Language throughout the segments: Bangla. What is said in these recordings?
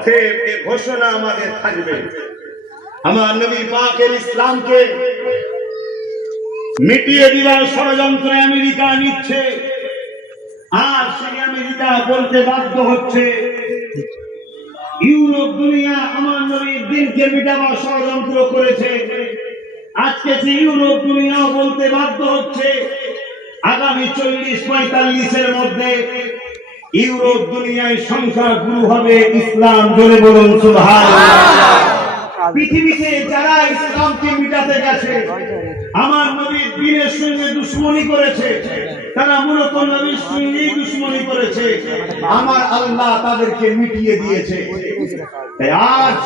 অতএব এই ঘোষণা আমাদের থাকবে, আমার নবী পাকের ইসলামকে মিটিয়ে দেওয়ার ষড়যন্ত্র আমেরিকা নিচ্ছে, আর সেই আমেরিকা বলতে বাধ্য হচ্ছে ইউরোপ দুনিয়া আমার নবীর দিনকে মিটাবার ষড়যন্ত্র করেছে। আজকে যে ইউরোপ দুনিয়া বলতে বাধ্য হচ্ছে আগামী 40-45 মধ্যে ইউরোপ দুনিয়ায় সংখ্যা গুরু হবে ইসলাম। জোরে বলুন সুবহানাল্লাহ। পৃথিবীতে যারা ইসলামকে মিটাতে গেছে, আমার নবীর দ্বীনের সঙ্গে দুশমনি করেছে, তারা মূলত নবীর সঙ্গে দুশমনি করেছে, আমার আল্লাহ তাদেরকে মিটিয়ে দিয়েছে। আজ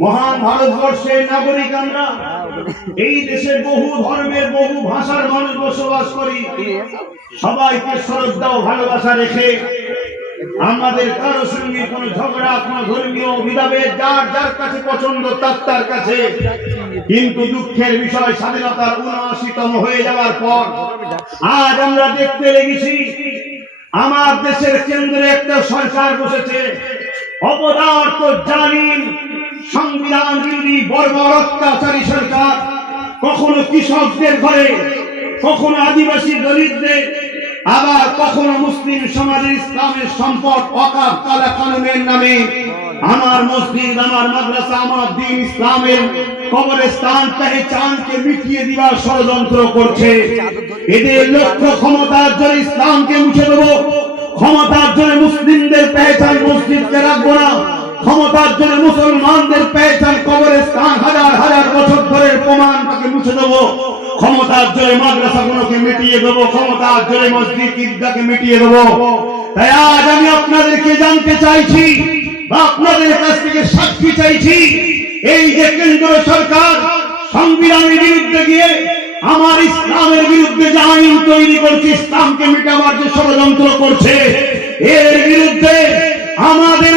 মহান ভারতবর্ষের নাগরিক আমরা, এই দেশে বহু ধর্মের বহু ভাষার মানুষ বসবাস করি, সবাইকে শ্রদ্ধা ও ভালোবাসা রেখে আমাদের কারো সঙ্গে কোন ঝগড়া, কোন ধর্মীয় ভেদাভেদ যার যার কাছে পছন্দ তার কাছে। কিন্তু দুঃখের বিষয়, স্বাধীনতার ৭৯তম হয়ে যাওয়ার পর আজ আমরা দেখতে লেগেছি আমার দেশের কেন্দ্রে একটা সরকার বসেছে, অপদার্থ জালিম সংবিধান বিরোধী বর্বর অত্যাচারী সরকার। কখনো কৃষকদের ঘরে, কখনো আদিবাসী দলিতদের, আবার কখনো মুসলিম সমাজের ইসলামের সম্পদ ওয়াকফ কালা কানুনের নামে আমার মসজিদ, আমার মাদ্রাসা, আমার দ্বীন ইসলামের কবরস্থান পেহচানকে মিটিয়ে দেওয়ার ষড়যন্ত্র করছে। এদের লক্ষ্য ক্ষমতার জন্য ইসলামকে মুছে দেবো, ক্ষমতার জন্য মুসলিমদের পেহচান মসজিদকে রাখবো না, ক্ষমতার জন্য মুসলমানদের পেহচান কবরস্থান হাজার হাজার বছর ধরে প্রমাণটাকে মুছে দেবো, ক্ষমতার জোরে মাদ্রাসাগুলোকে মিটিয়ে দেবো, ক্ষমতার জোরে মসজিদ ঈদগাহকে মিটিয়ে দেবো। তাই আজ আমি আপনাদেরকে জানতে চাইছি বা আপনাদের কাছ থেকে সাক্ষী চাইছি, এই যে কেন্দ্র সরকার সংবিধানের বিরুদ্ধে গিয়ে আমার ইসলামের বিরুদ্ধে যে আইন তৈরি করছে, ইসলামকে মিটাবার যে ষড়যন্ত্র করছে, এর বিরুদ্ধে আমাদের